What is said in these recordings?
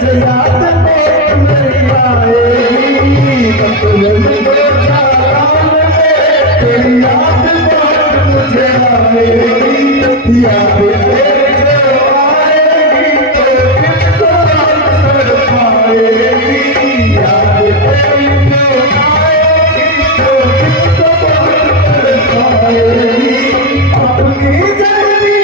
तुझे याद बहुत मेरी आएगी, तेरी याद बहुत मुझे आएगी, याद तेरी जो आएगी तो किसको कर पाएगी, याद तेरी जो आएगी तो किसको कर पाएगी, अपनी जननी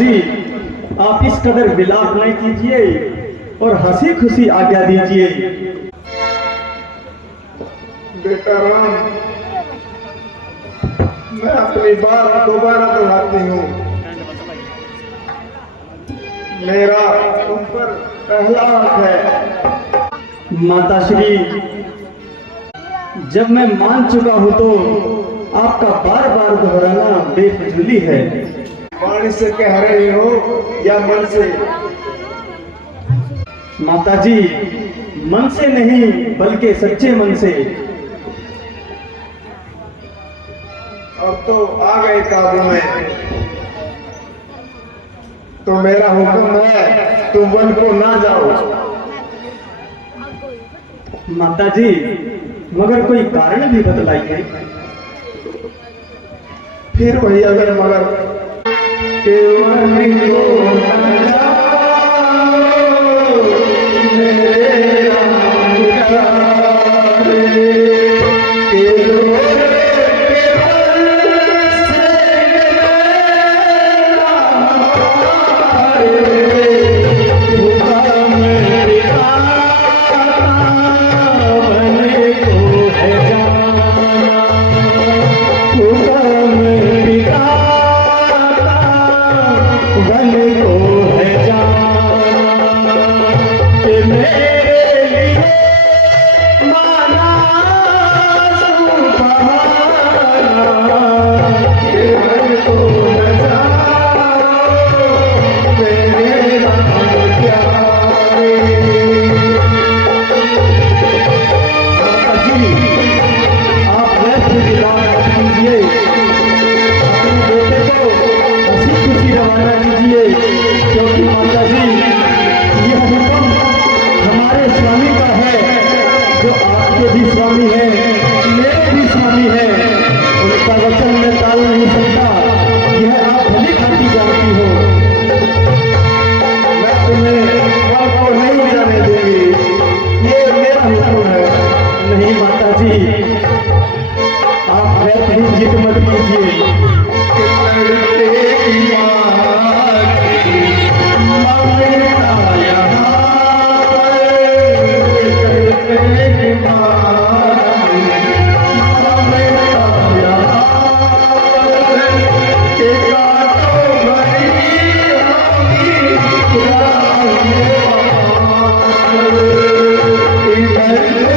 जी आप इस कदर विलाप नहीं कीजिए और हंसी खुशी आज्ञा दीजिए। बेटा राम, मैं अपनी बात दोबारा दोहराती हूँ। मेरा तुम पर पहला हक है। माताश्री, जब मैं मान चुका हूँ तो आपका बार बार दोहराना बेफिजूली है। वाणी से कह रही हो या मन से? माताजी, मन से नहीं बल्कि सच्चे मन से। अब तो आ गए काबू में, तो मेरा हुक्म है तुम वन को ना जाओ। माताजी, मगर कोई कारण भी बतलाइए। फिर वही अगर मगर के वन को ना जाओ, मेरे राम प्यारे, के रोए के बरसे मेरा हारे, हुक्म विधाता बने को है जाना, हुक्म विधाता बने को है जाना, कि मेरे लिए माना सुबहाना, कि मन को न जाओ मेरे राम प्यारे। माताजी, आप व्यर्थ विलाप मत कीजिए, अपने बेटे को हंसी खुशी रवाना कीजिए, क्योंकि माताजी, यह हुक्म हमारे स्वामी का है, जो आपके भी स्वामी है, मेरे भी स्वामी है। उनका वचन मैं टाल नहीं सकता, यह आप भली भांति जानती हो। मैं तुम्हें वन को नहीं जाने दूंगी, ये मेरा हुक्म है। नहीं माताजी, आप व्यर्थ ही जिद मत कीजिए। कि लड़के की माँ की ममता यहाँ पर, लड़के की माँ की ममता यहाँ पर, कि कांटों भरी होगी राह में पार, कि लड़के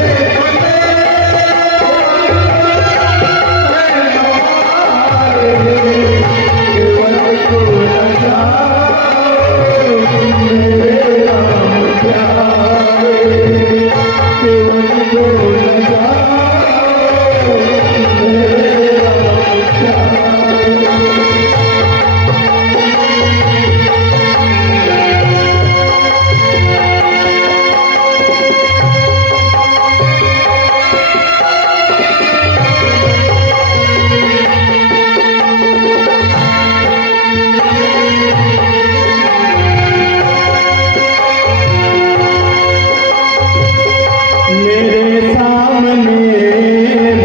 मेरे सामने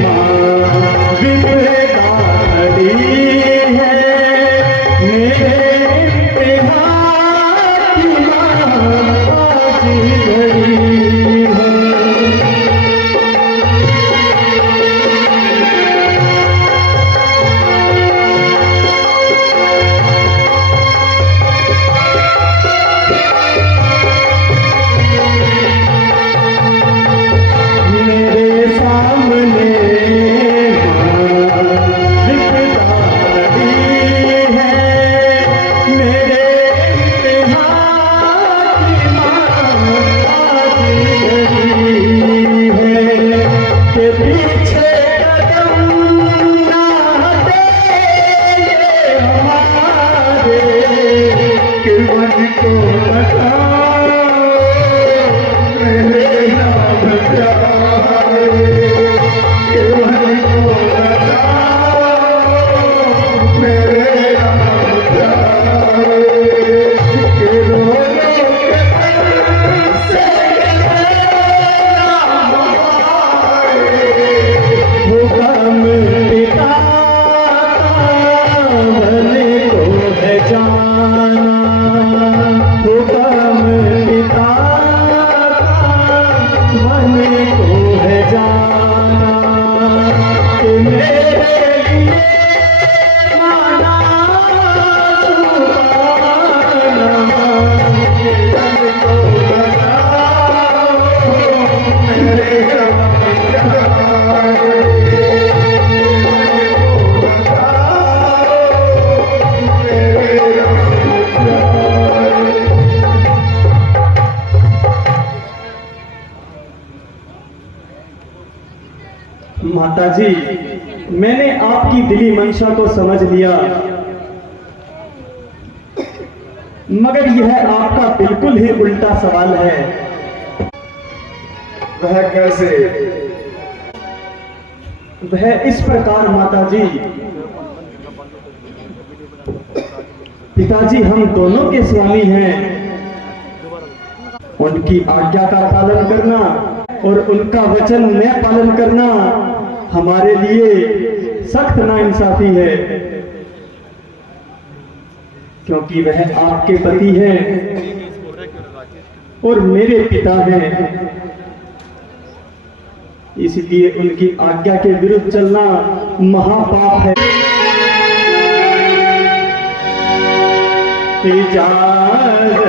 माँ विपदा खड़ी है, मेरे इम्तिहान की माँ आज घड़ी है। मेरे सामने माँ विपदा खड़ी है, मेरे इम्तिहान की माँ आज घड़ी है, कि पीछे कदम ना हटे हमारे, कि मन को बचाओ मेरे राम प्यारे, कि मन को बचाओ मेरे राम प्यारे, कि रोने के बरसे मेरा हारे, हुक्म विधाता बने को है जाना, हुक्म विधाता बने को है जाना, कि मेरे लिए माना सुबहाना, कि मन को बचाओ मेरे राम प्यारे, मेरे राम प्यारे। माता जी, मैंने आपकी दिली मंशा को समझ लिया, मगर यह आपका बिल्कुल ही उल्टा सवाल है। वह कैसे? वह इस प्रकार माता जी, पिताजी हम दोनों के स्वामी हैं। उनकी आज्ञा का पालन करना और उनका वचन न पालन करना हमारे लिए सख्त नाइंसाफी है, क्योंकि वह आपके पति हैं और मेरे पिता हैं। इसलिए उनकी आज्ञा के विरुद्ध चलना महापाप है। इजाजत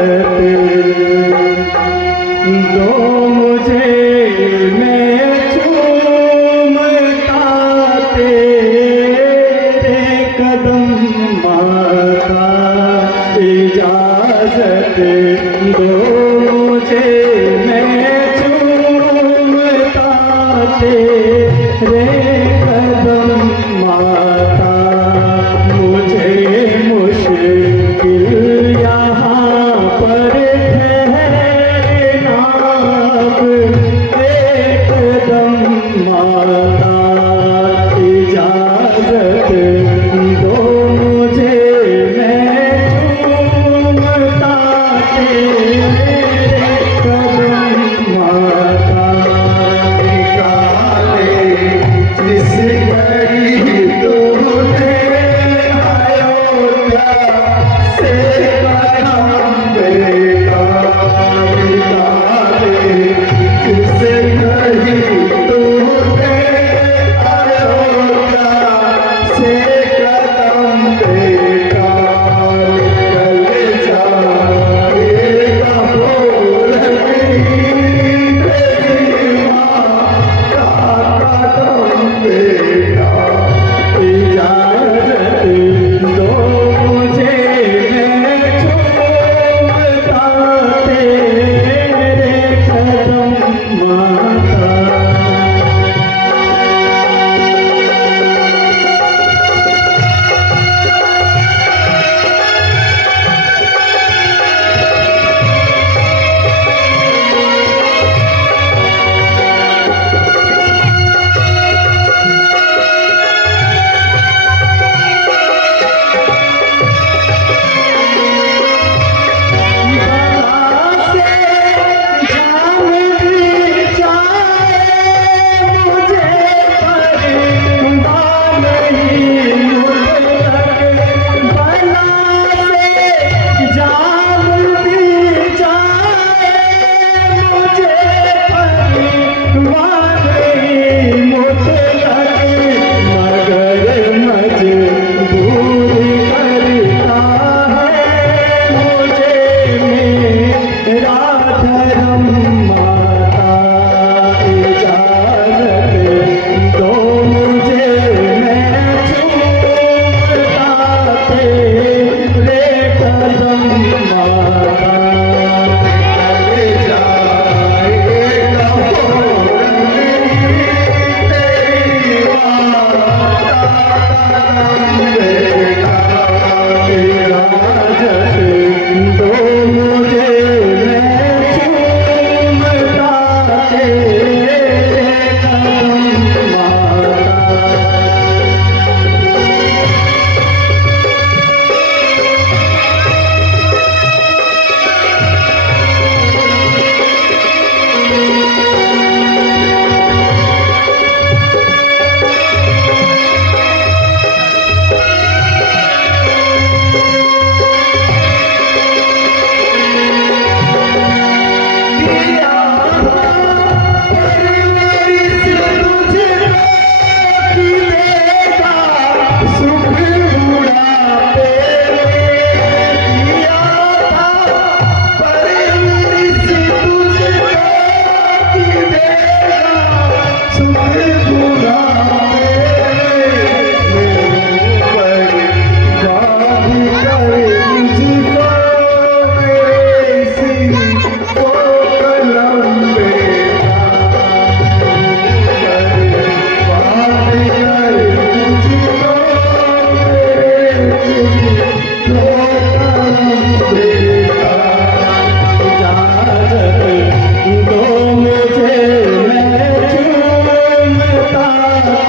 दो मुझे, मैं चूमता तेरे कदम माता। इजाजत दो मुझे, मैं चूमता तेरे कदम माता। मुझे मुश्किल यहाँ पर है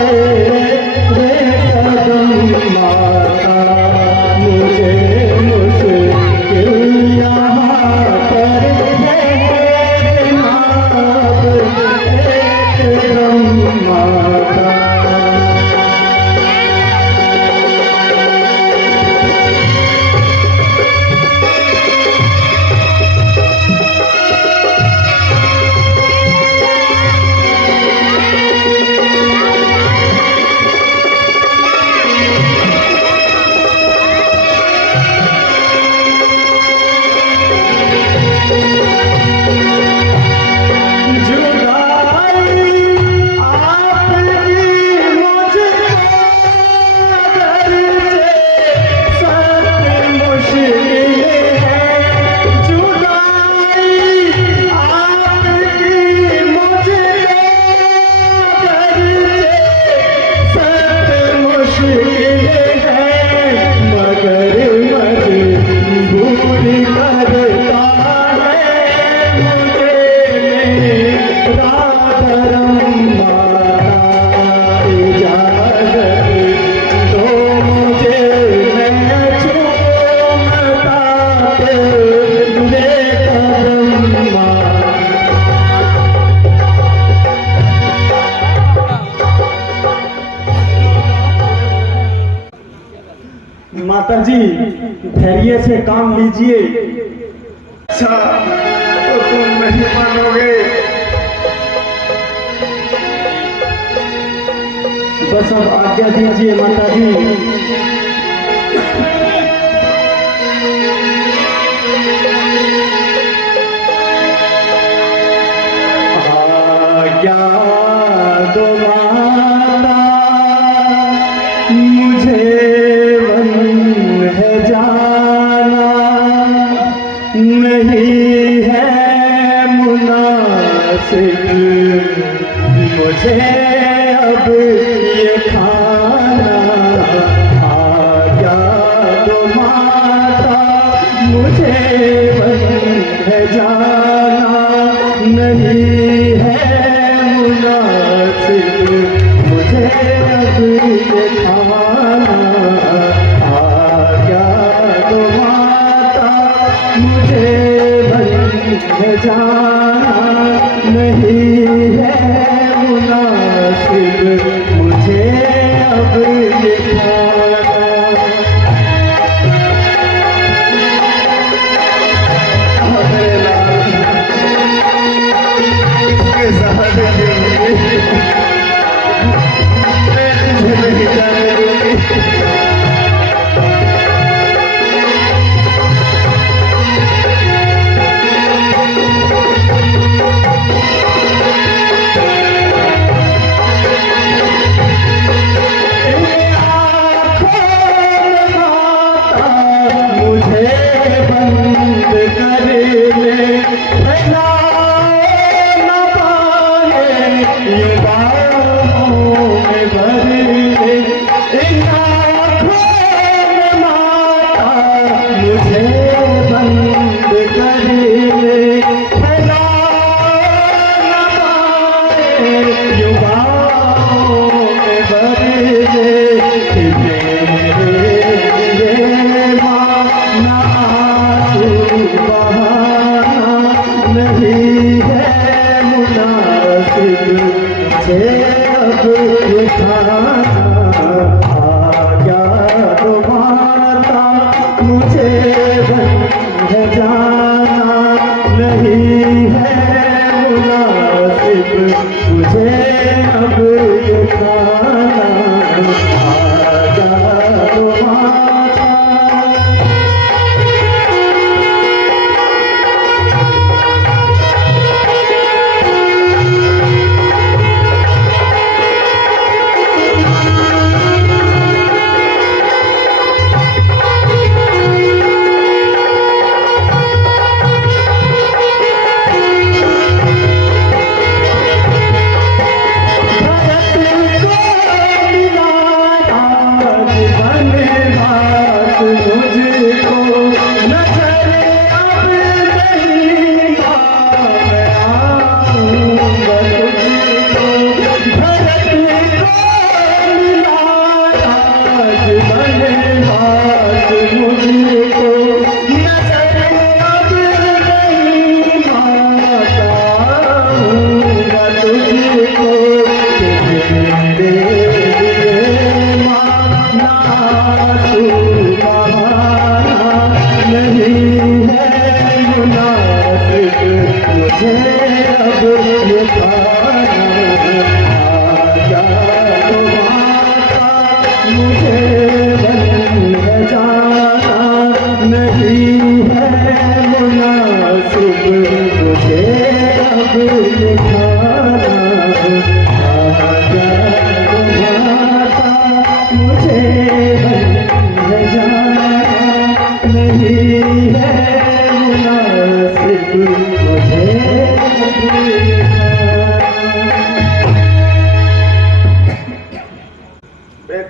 तेरे कदम माता, मुझे मुश्किल यहाँ पर देखना अब एकदम माता। माता जी धैर्य से काम लीजिए। अच्छा तो तुम नहीं मानोगे? बस अब आज्ञा दीजिए माता जी। आज्ञा दो माता, मुझे है जाना, नहीं है मुनासिब मुझे अब ये खाना। आज्ञा दो माता, मुझे है जाना, नहीं है मुनासिब मुझे अब ये खाना। मुझे है जाना, नहीं है मुनासिब मुझे अब ये खाना। मेरे लाल इसके सहारे दूंगी, मैं तुझे नहीं जाने दूंगी।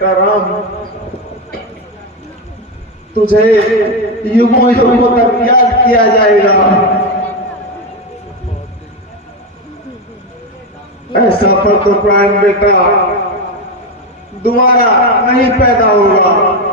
बेटा राम, तुझे युगों युगों तक याद किया जाएगा। ऐसा पर तो प्राण बेटा दोबारा नहीं पैदा होगा।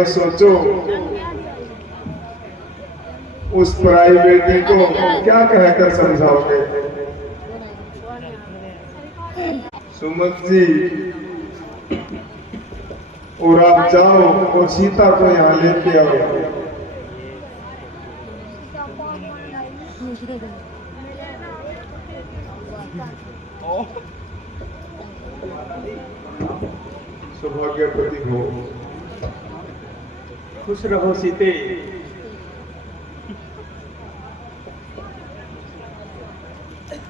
तो सोचो उस पराई बेटी को क्या कहकर समझाओगे? सुमत जी, और आप जाओ और सीता को यहाँ लेके आओ। सौभाग्यवती हो। खुश रहो सीते।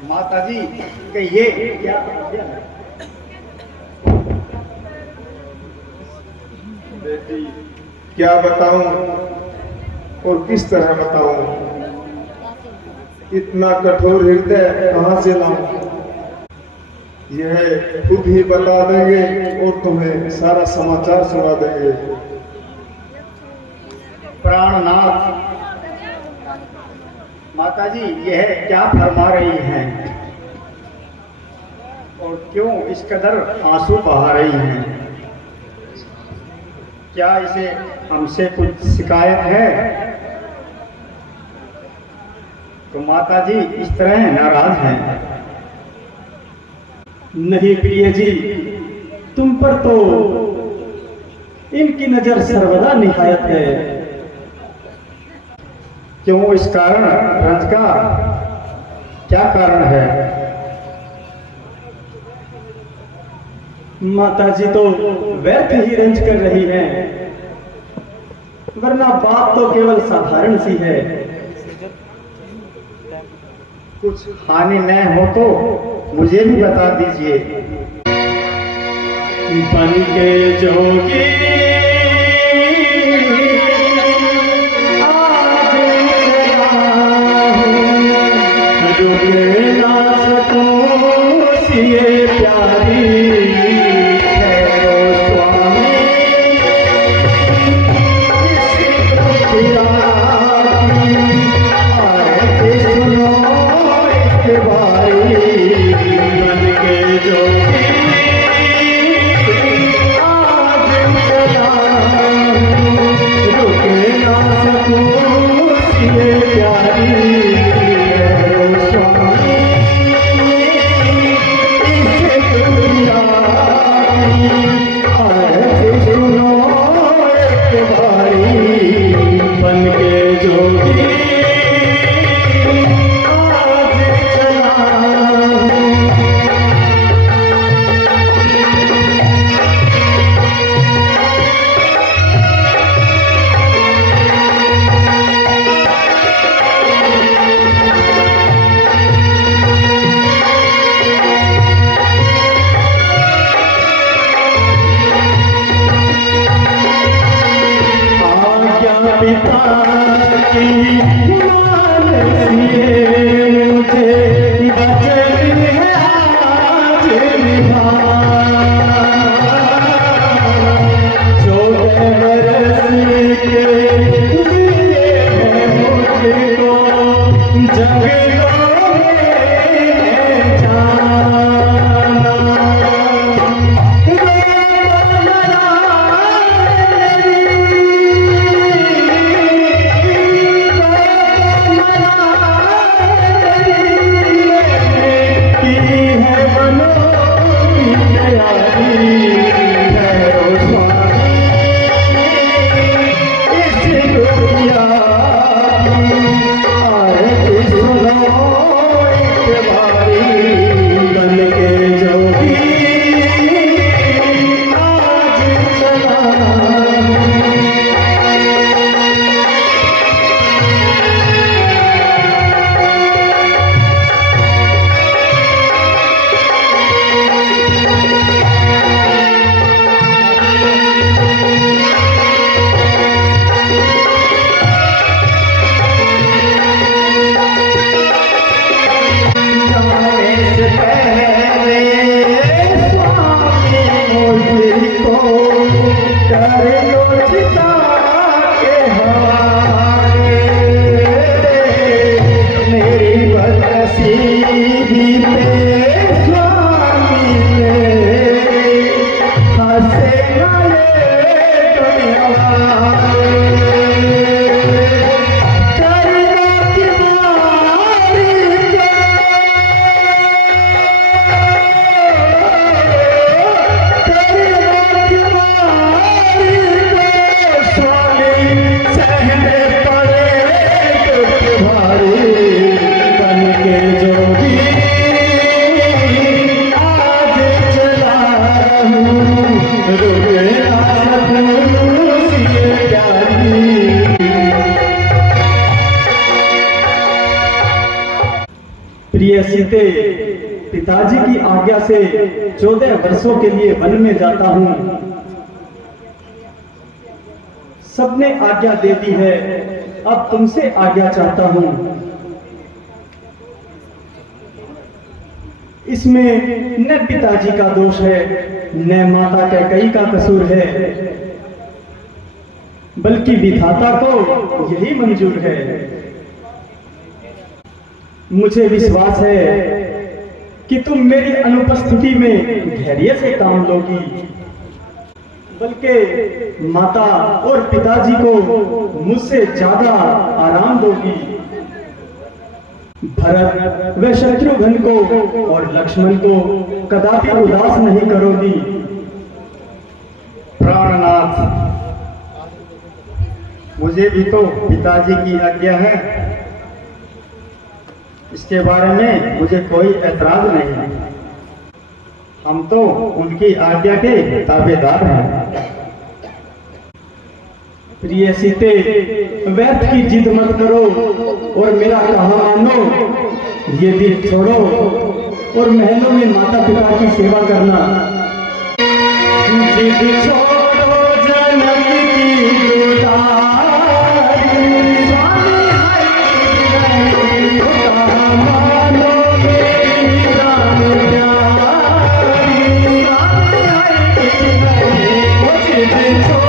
माता जी कहिए क्या? बेटी, क्या बताऊं और किस तरह बताऊं? इतना कठोर हृदय कहां से लाऊं? यह खुद ही बता देंगे और तुम्हें सारा समाचार सुना देंगे। प्राणनाथ, माता जी यह क्या फरमा रही हैं और क्यों इस कदर आंसू बहा रही हैं? क्या इसे हमसे कुछ शिकायत है? तो माता जी इस तरह नाराज हैं। नहीं प्रिय जी, तुम पर तो इनकी नजर सर्वदा निहायत है। क्यों इस कारण रंज का क्या कारण है? माता जी तो व्यर्थ ही रंज कर रही हैं, वरना बात तो केवल साधारण सी है। कुछ हानि न हो तो मुझे भी बता दीजिए। बन के जोगी आज रुके ना सकूं सिए प्यारी है ओ स्वामी। सुनो प्रिय सीते, पिताजी की आज्ञा से 14 वर्षों के लिए वन में जाता हूं। सबने आज्ञा दे दी है, अब तुमसे आज्ञा चाहता हूं। इसमें न पिताजी का दोष है, न माता कैकेयी का कसूर है, बल्कि विधाता को यही मंजूर है। मुझे विश्वास है कि तुम मेरी अनुपस्थिति में धैर्य से काम लोगी, बल्कि माता और पिताजी को मुझसे ज्यादा आराम दोगी। भरत व शत्रुघ्न को और लक्ष्मण को कदापि उदास नहीं करोगी। प्राणनाथ, मुझे भी तो पिताजी की आज्ञा है, इसके बारे में मुझे कोई ऐतराज नहीं है। हम तो उनकी आज्ञा के ताबेदार हैं। प्रिय सीते, व्यर्थ की जिद मत करो और मेरा कहा मानो। ये दिल छोड़ो और महलों में माता पिता की सेवा करना। जिद छोड़ो जनक की दुलारी, स्वामी हरि कहा मानो मेरी राम प्यारी। स्वामी हरि जिद छोड़ो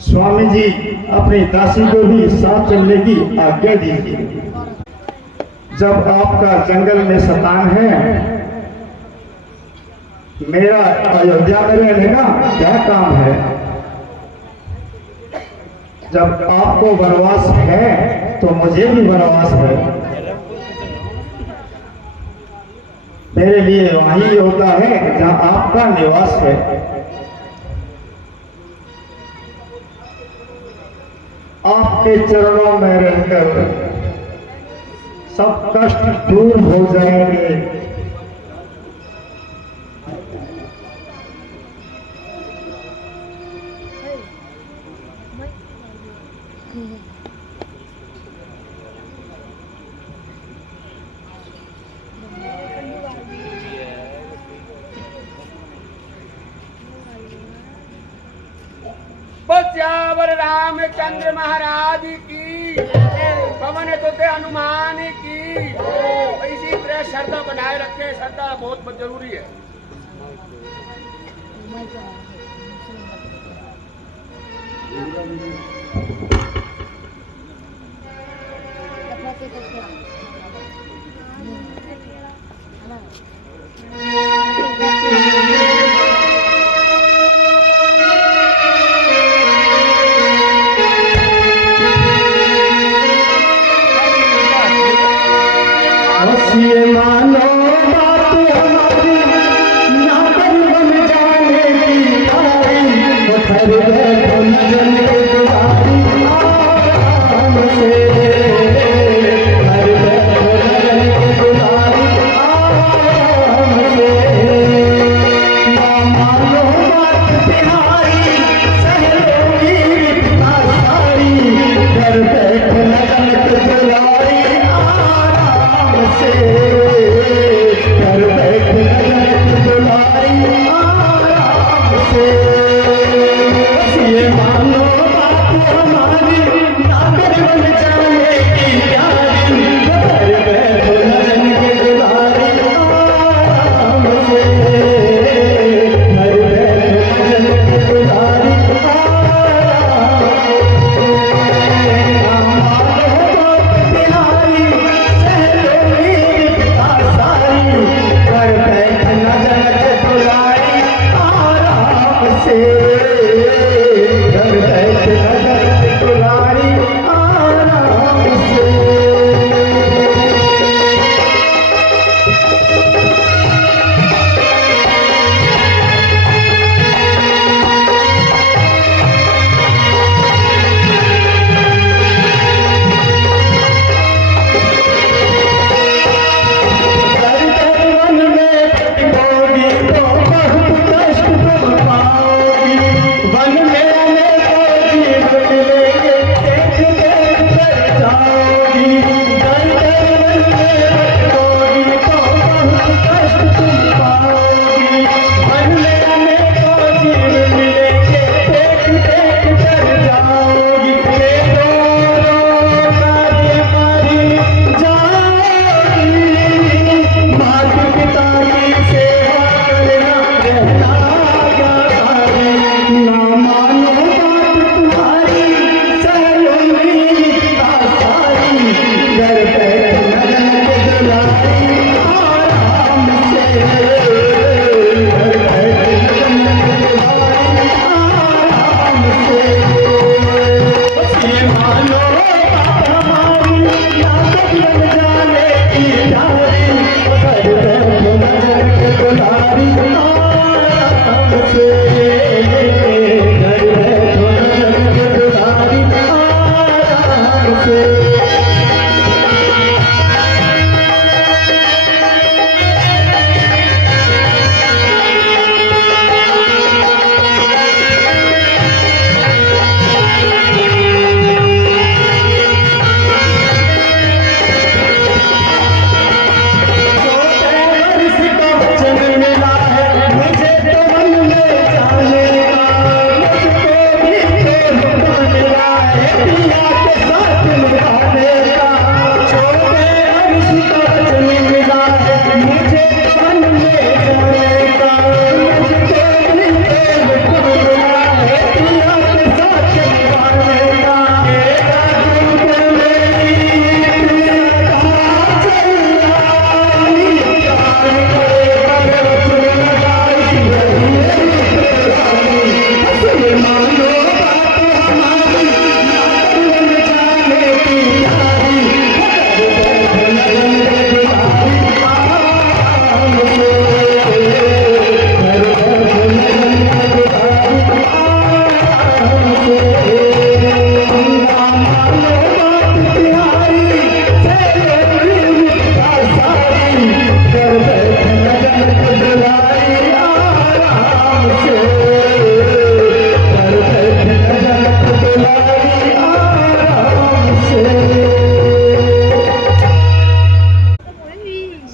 स्वामी जी, अपनी दासी को भी साथ चलने की आज्ञा दीजिए। जब आपका जंगल में शतान है, मेरा अयोध्या में रहने का क्या काम है? जब आपको वनवास है तो मुझे भी वनवास है। मेरे लिए वही होता है जहां आपका निवास है। आपके चरणों में रहकर सब कष्ट दूर हो जाएंगे। रामचंद्र महाराज की, पवन सुत हनुमान की। इसी तरह श्रद्धा बनाए रखें, श्रद्धा बहुत जरूरी है। ये मानो बात हमारी, ना बन जाने की तारी, घर बैठो न जन के दुआरी, आराम से घर बैठो न जन के दुआरी, आराम से। ना मानो बात बिहारी, सह लोगी इतना सारी, घर बैठो न जन के दुआरी, आराम से।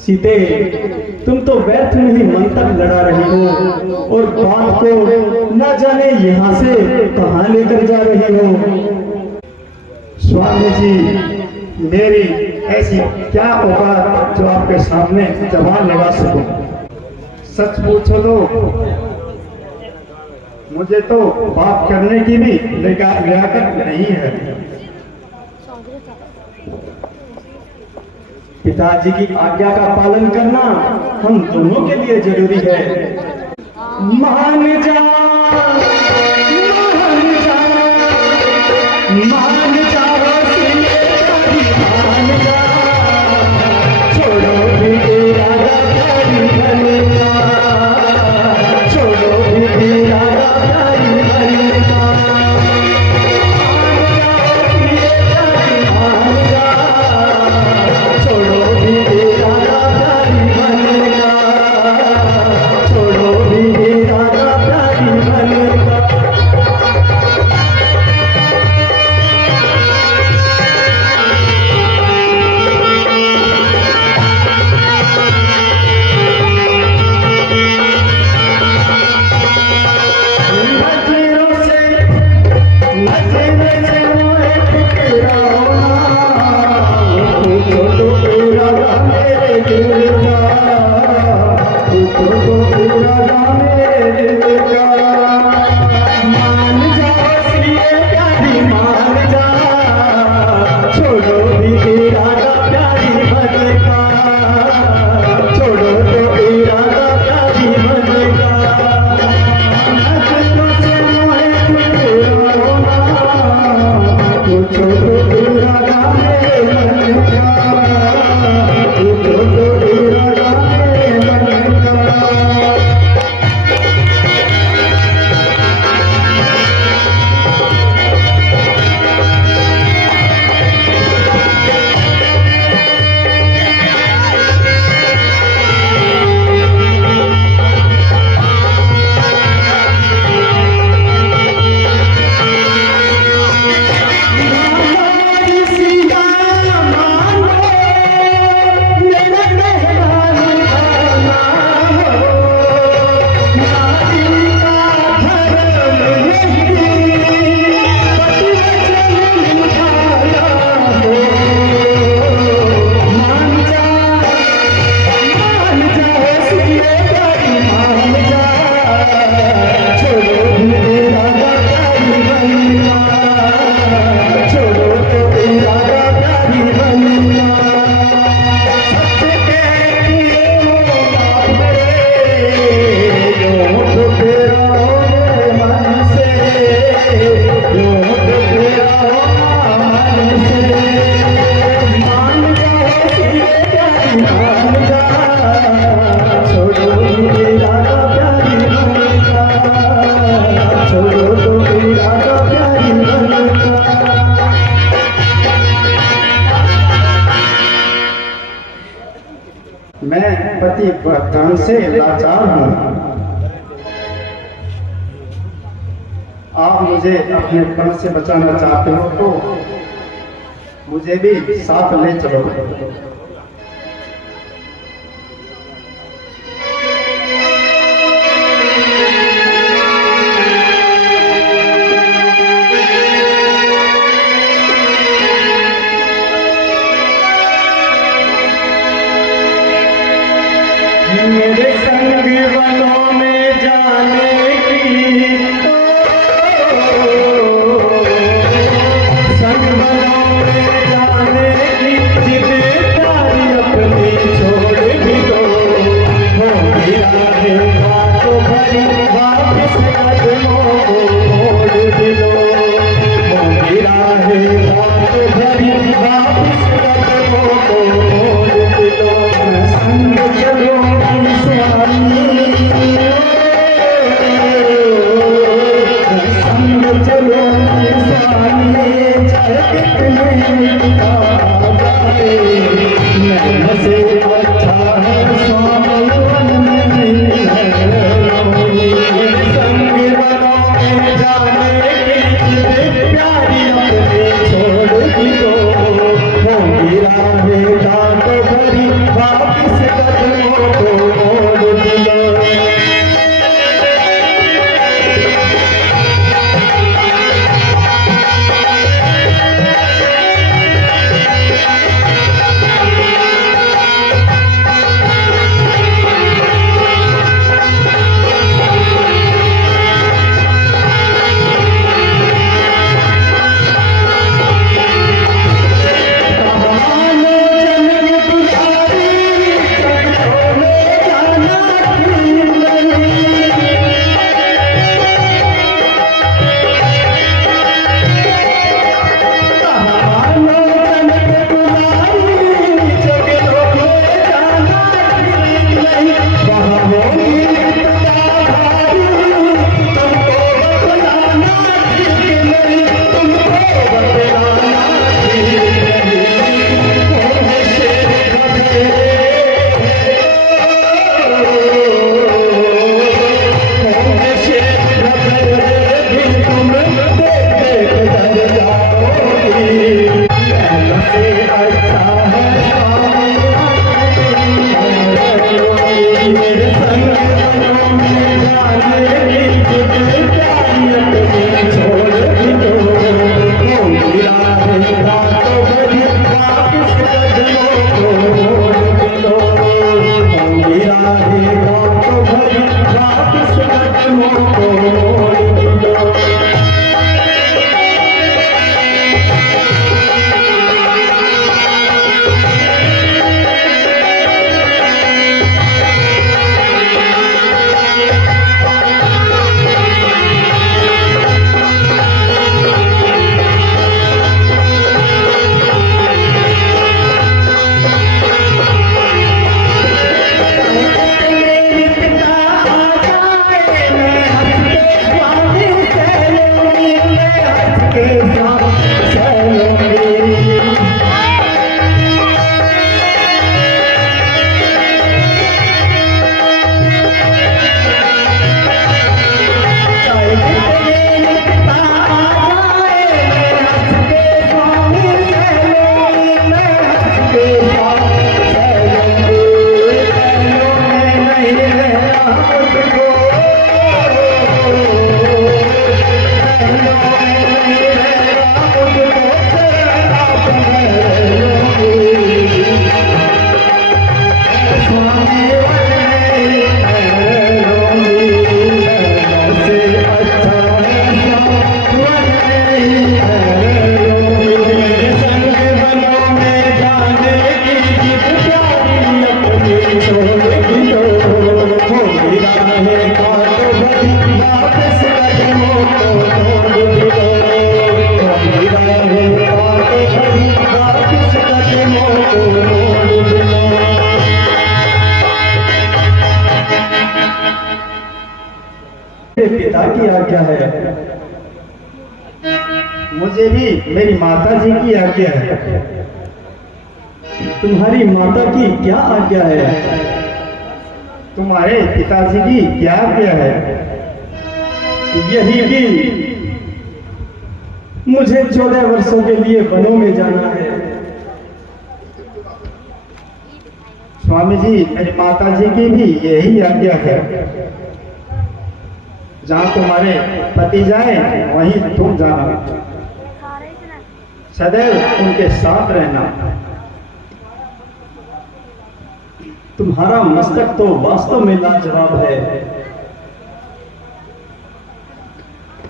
सीते, तुम तो व्यर्थ में ही मंत्र लड़ा रही हो और बात को न जाने यहाँ से कहाँ लेकर जा रही हो। स्वामी जी, मेरी ऐसी क्या औकात जो आपके सामने जबान लगा सकूं? सच पूछो तो मुझे तो बात करने की भी लियाकत नहीं है। पिताजी की आज्ञा का पालन करना हम दोनों के लिए जरूरी है। मान जा, मान जा, मान जा, मान जा, छोड़ो भी इरादा प्यारी बने का, छोड़ो भी इरादा प्यारी बने का, मान जा, छोड़ो भी इरादा प्यारी बने का, छोड़ो भी इरादा प्यारी बने का। मैं पति वरदान से लाचार हूँ। आप मुझे अपने प्राण से बचाना चाहते हो तो मुझे भी साथ ले चलो। मेरे संग वनों में जाने की, संग वनों में जाने की जिद प्यारी अपनी छोड़ भी दो। हो गिरा है बातों भरी वापिस कदमों को मोड़ भी दो। हो गिरा है बातों भरी वापिस कदमों को मोड़ भी दो। संग चलो स्वामी पिता की आज्ञा है। मुझे भी मेरी माता जी की आज्ञा है। तुम्हारी माता की क्या आज्ञा है? तुम्हारे पिताजी की क्या आज्ञा है? यही कि मुझे 14 वर्षों के लिए वनों में जाना है। स्वामी जी, मेरी माता जी की भी यही आज्ञा है। जहाँ तुम्हारे पति जाए वहीं तुम जाना, सदैव उनके साथ रहना। तुम्हारा मस्तक तो वास्तव में लाजवाब है,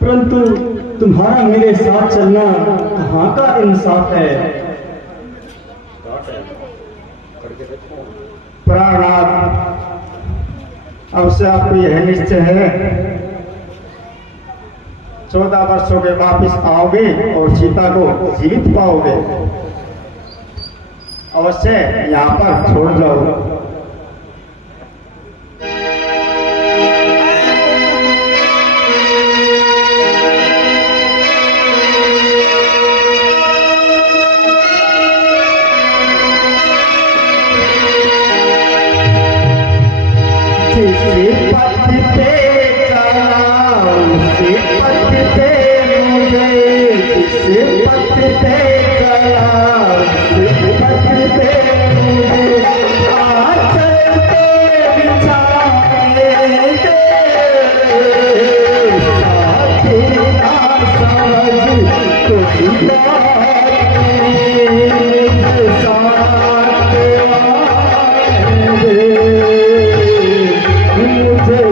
परंतु तुम्हारा मेरे साथ चलना कहाँ का इंसाफ है? प्राणनाथ, अब से आपको यह निश्चय है, 14 वर्षों के वापिस आओगे और सीता को जीवित पाओगे। अवश्य यहाँ पर छोड़ जाओ। मुझे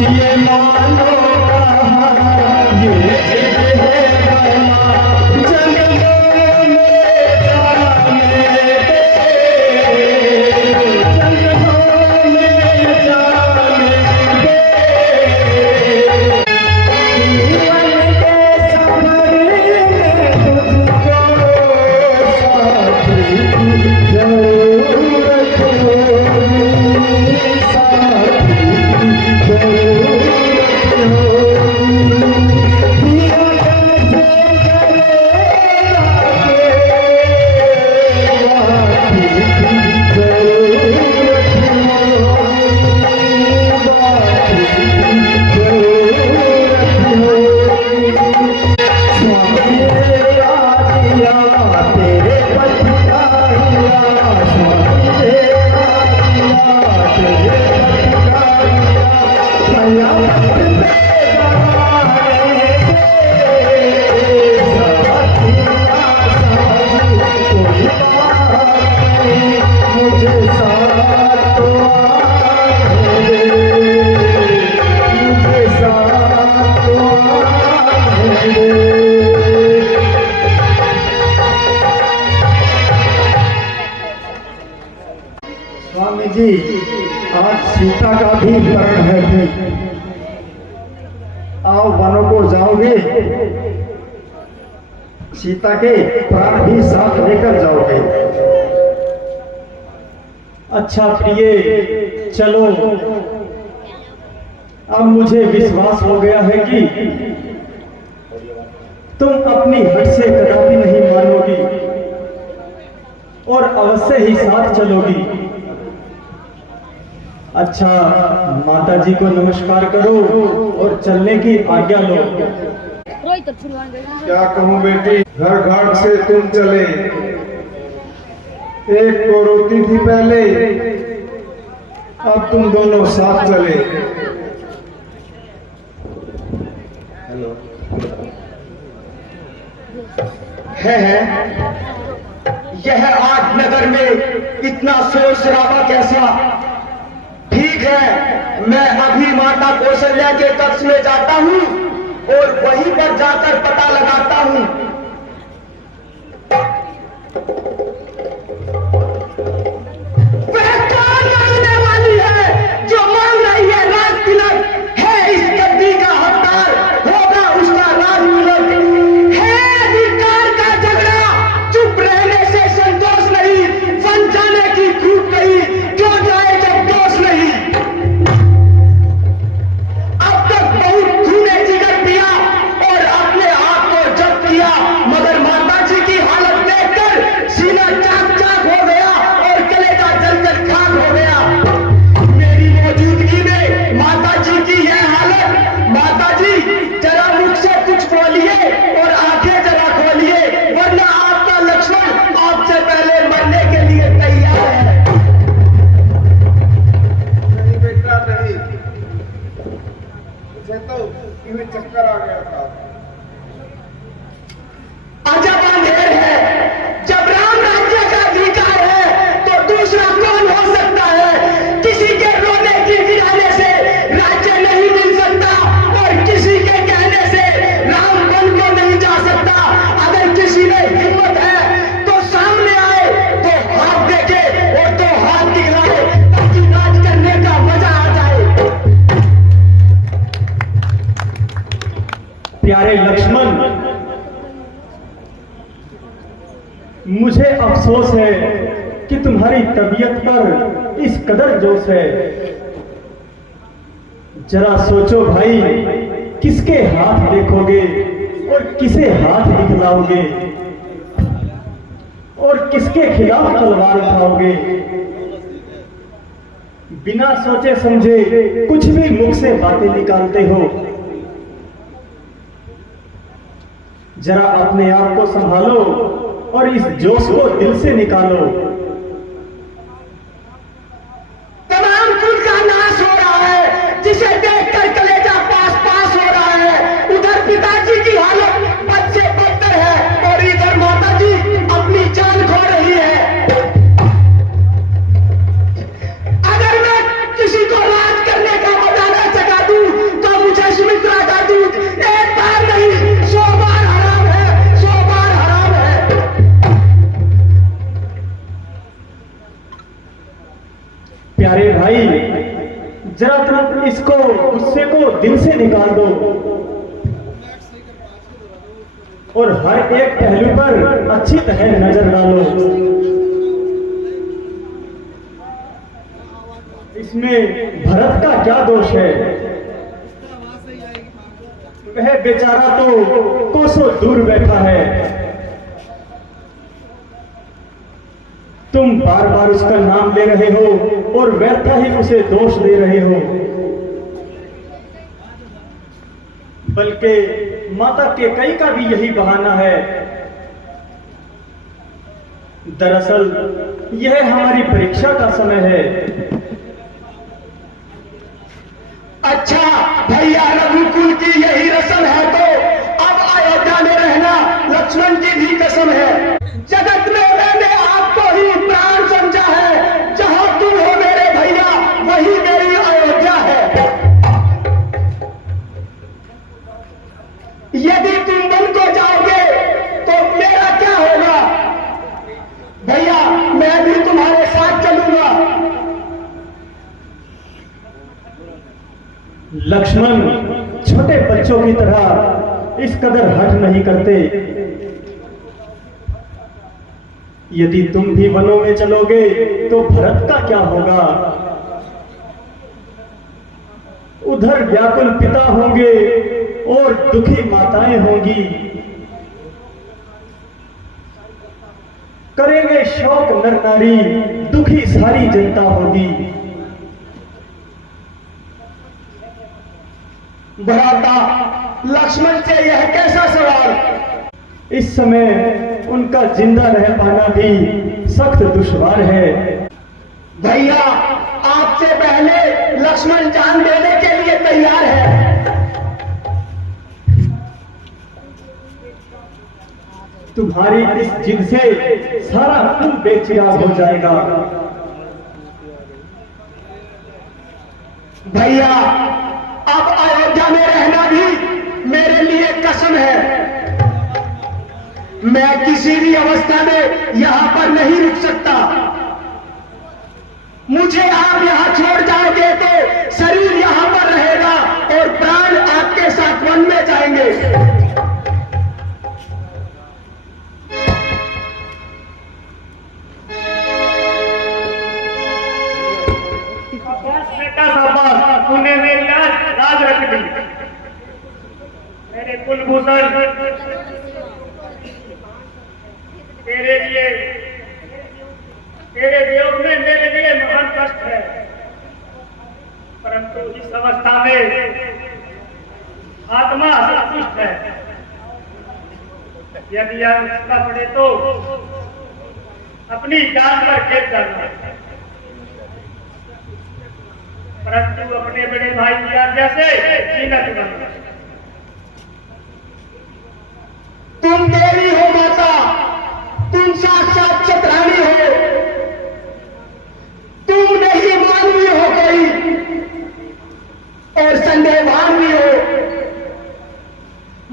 ये मानो कहाँ ये जिद है बना जंगलों में जाने दे, जंगलों में जाने दे। जीवन के सफर में तुझको साथी की जरूरत होगी, साथी की जरूरत होगी। दिया कैसे जलेगा के साथी की जरूरत होगी, साथी की जरूरत होगी। स्वामी तेरा दिया तेरे बचकाइया, स्वामी तेरा दिया तेरे बचकाइया, कयामत में जमाने दे, साथी ना साथी कोई बात नहीं, मुझे साथ तो आने दे, मुझे साथ तो आने दे। स्वामी जी, आज सीता का भी मरण है भी, आओ वनों को जाओगे, सीता के प्राण भी साथ लेकर जाओगे। अच्छा प्रिय, चलो। अब मुझे विश्वास हो गया है कि तुम अपनी हट से कदापि नहीं मानोगी और अवश्य ही साथ चलोगी। अच्छा, माता जी को नमस्कार करो और चलने की आज्ञा लो। क्या कहूँ बेटी, घर घाट से तुम चले, एक को रोती थी पहले, अब तुम दोनों साथ चले। है यह आठ नगर में इतना शोर शराबा कैसा? ठीक है, मैं अभी माता कौशल्या के कक्ष में जाता हूँ और वहीं पर जाकर पता लगाता हूँ। वह कौन मांगने वाली है जो मांग रही है राज तिलक? है इस गद्दी का हकदार, होगा उसका राज तिलक। है अधिकार का झगड़ा, चुप रहने से संतोष नहीं, बन जाने की खूब कही, क्यों जाए जब दोष नहीं। अब तक बहुत खूने जिगर पिया और अपने आप को जब्त किया, मगर माता जी की हालत देखकर सीना चाक चाक हो गया और कलेजा जल जल खाक हो गया। मेरी मौजूदगी में माता जी की यह हालत। माता जी, जरा मुझसे कुछ बोलिए और आंखें जरा खोलिए, वरना आपका लक्ष्मण आपसे पहले मरने के लिए तैयार है। नहीं बेटा नहीं, मुझे तो इन्हें चक्कर आ गया था। अजब अंधेर है, जब राम राज्य का अधिकार है तो दूसरा कौन हो सकता है? किसी के रोने की गिराने से राज्य नहीं मिल सकता और किसी के कहने से राम वन को नहीं जा सकता। अगर किसी में हिम्मत है तो सामने आए, तो हाथ देखे और तो हाथ दिखलाए, ताकि राज करने का मजा आ जाए। प्यारे लक्ष्मण, मुझे अफसोस है कि तुम्हारी तबीयत पर इस कदर जोश है। जरा सोचो भाई, किसके हाथ देखोगे और किसे हाथ दिखलाओगे और किसके खिलाफ तलवार उठाओगे? बिना सोचे समझे कुछ भी मुख से बातें निकालते हो। जरा अपने आप को संभालो और इस जोश को दिल से निकालो। तमाम कुल का नाश हो रहा है, जिसे देखकर कलेजा पास पास हो रहा है। उधर पिताजी की हालत बद से बदतर है और इधर माता जी अपनी जान खो रही है। अगर मैं किसी को राज करने का मजा न चखा दूं जरा तुम इसको गुस्से को दिल से निकाल दो और हर एक पहलू पर अच्छी तरह नजर डालो। इसमें भरत का क्या दोष है? वह बेचारा तो कोसों दूर बैठा है, तुम बार बार उसका नाम ले रहे हो और व्यर्थ ही उसे दोष दे रहे हो। बल्कि माता कैकेयी का भी यही बहाना है। दरअसल यह हमारी परीक्षा का समय है। अच्छा भैया, रघुकुल की यही रस्म है तो अब अयोध्या में रहना लक्ष्मण की भी कसम है। जगत में मैंने आपको ही प्राण समझा है, जहां तुम हो मेरे भैया वही मेरी अयोध्या है। यदि तुम वन को जाओगे तो मेरा क्या होगा? भैया मैं भी तुम्हारे साथ चलूंगा। लक्ष्मण छोटे बच्चों की तरह इस कदर हठ नहीं करते। यदि तुम भी वनों में चलोगे तो भरत का क्या होगा? उधर व्याकुल पिता होंगे और दुखी माताएं होंगी। करेंगे शोक नर नारी, दुखी सारी जनता होगी। भ्राता लक्ष्मण से यह कैसा सवाल? इस समय उनका जिंदा रह पाना भी सख्त दुश्वार है। भैया आपसे पहले लक्ष्मण जान देने के लिए तैयार है। तुम्हारी इस जिद से सारा कुल बेचिराग हो जाएगा। भैया अब अयोध्या में रहना भी मेरे लिए कसम है। मैं किसी भी अवस्था में यहां पर नहीं रुक सकता। मुझे आप यहां छोड़ जाओगे तो शरीर यहां पर रहेगा और प्राण आपके साथ वन में जाएंगे। बेटा शाबाश, तूने मेरी आज राज रख दी। मेरे कुलभूषण, तेरे लिए, तेरे वियोग में मेरे लिए महान कष्ट है, परंतु इस अवस्था में आत्मा संतुष्ट है। यदि आवश्यकता पड़े तो अपनी जान पर खेत डालना, परंतु अपने बड़े भाई की आज्ञा से जीना चुकाना। तुम देवी हो माता, तुम साक्षात चतुरानी हो, तुम नहीं मानवी हो कोई और संदेहवान भी हो।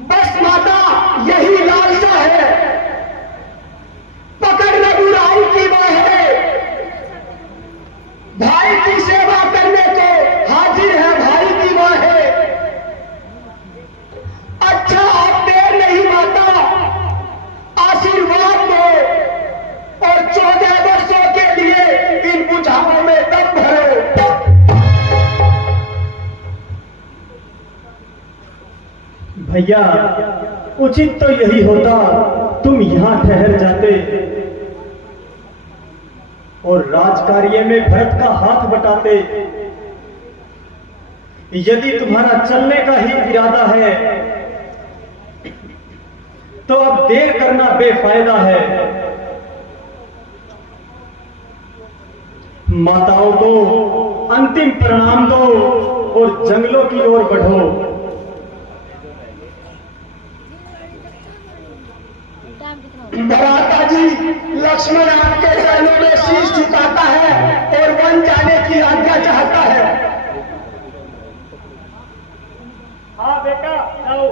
बस माता यही लालसा है, पकड़ रघुराई की बाहें, भाई की सेवा करने को हाजिर है भाई की बाहें। अच्छा आप देर नहीं माता, आशीर्वाद दो और 14 वर्षों के लिए इन बुझाओं में दम भरो। भैया उचित तो यही होता, तुम यहां ठहर जाते और राजकार्य में भरत का हाथ बटाते। यदि तुम्हारा चलने का ही इरादा है तो अब देर करना बेफायदा है। माताओं को अंतिम प्रणाम दो और जंगलों की ओर बढ़ो। भ्राता जी, लक्ष्मण आपके चरणों में शीश झुकाता है और वन जाने की आज्ञा चाहता है। हाँ बेटा जाओ,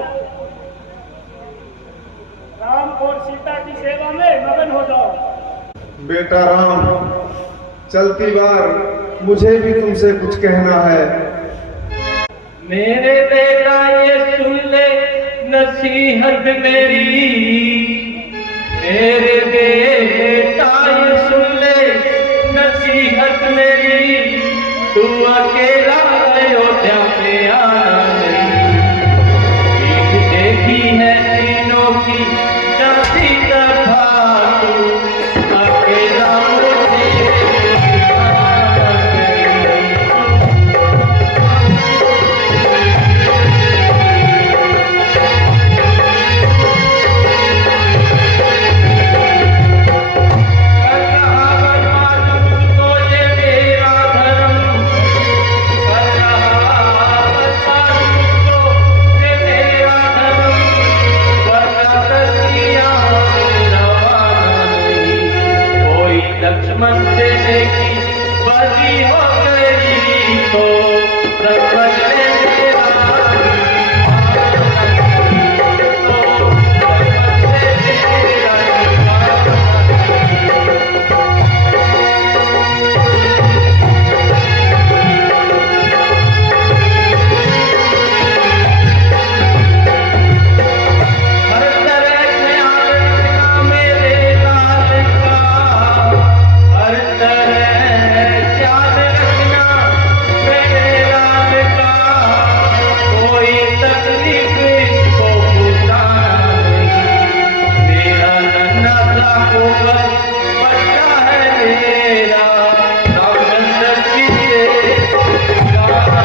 राम और सीता की सेवा में मगन हो जाओ। बेटा राम, चलती बार मुझे भी तुमसे कुछ कहना है। मेरे बेटा ये सुन ले नसीहत मेरी, मेरे बेटा ये सुन ले नसीहत मेरी, तू अकेला अयोध्या में आना नहीं, पीठ देखी है तीनों की जाती तरफा, तू अकेला मुझे आना नहीं। लक्ष्मण देने की बदी हो गई तो समझ ले मेरा, तो समझ ले मेरा हर तरह से आनंद मेरे लाल का, हर तरह ख्याल रखना मेरे लाल का, कोई तकलीफ इसको बुझाना नहीं, मेरा नन्हा सा होकर बच्चा है मेरा, रामचंद्र जी से जाना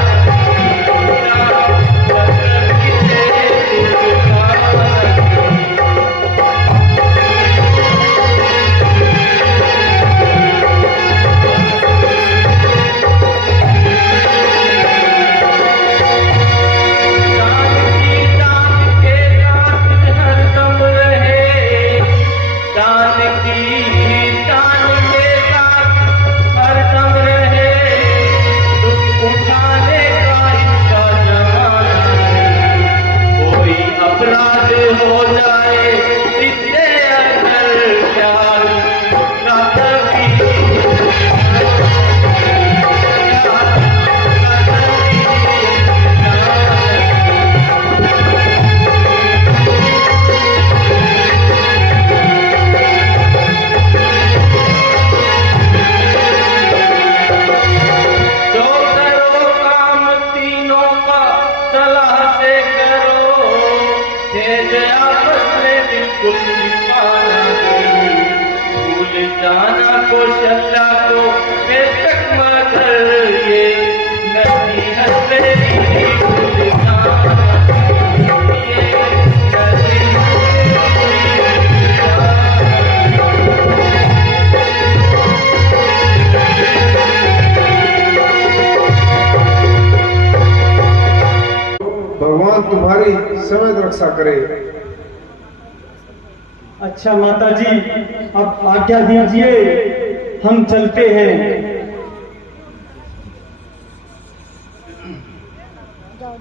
अपराध हो जाए इससे अगर प्यार का कभी जो करो काम तीनों का सलाह से करो, आपस में बिल्कुल छिपाना नहीं, भूल जाना कौशल्या को बेशक मगर ये नसीहत मेरी, भूल जाना ये भगवान तुम्हारी समेत रक्षा करे। अच्छा माता जी, अब आज्ञा दीजिए, हम चलते हैं। जाओ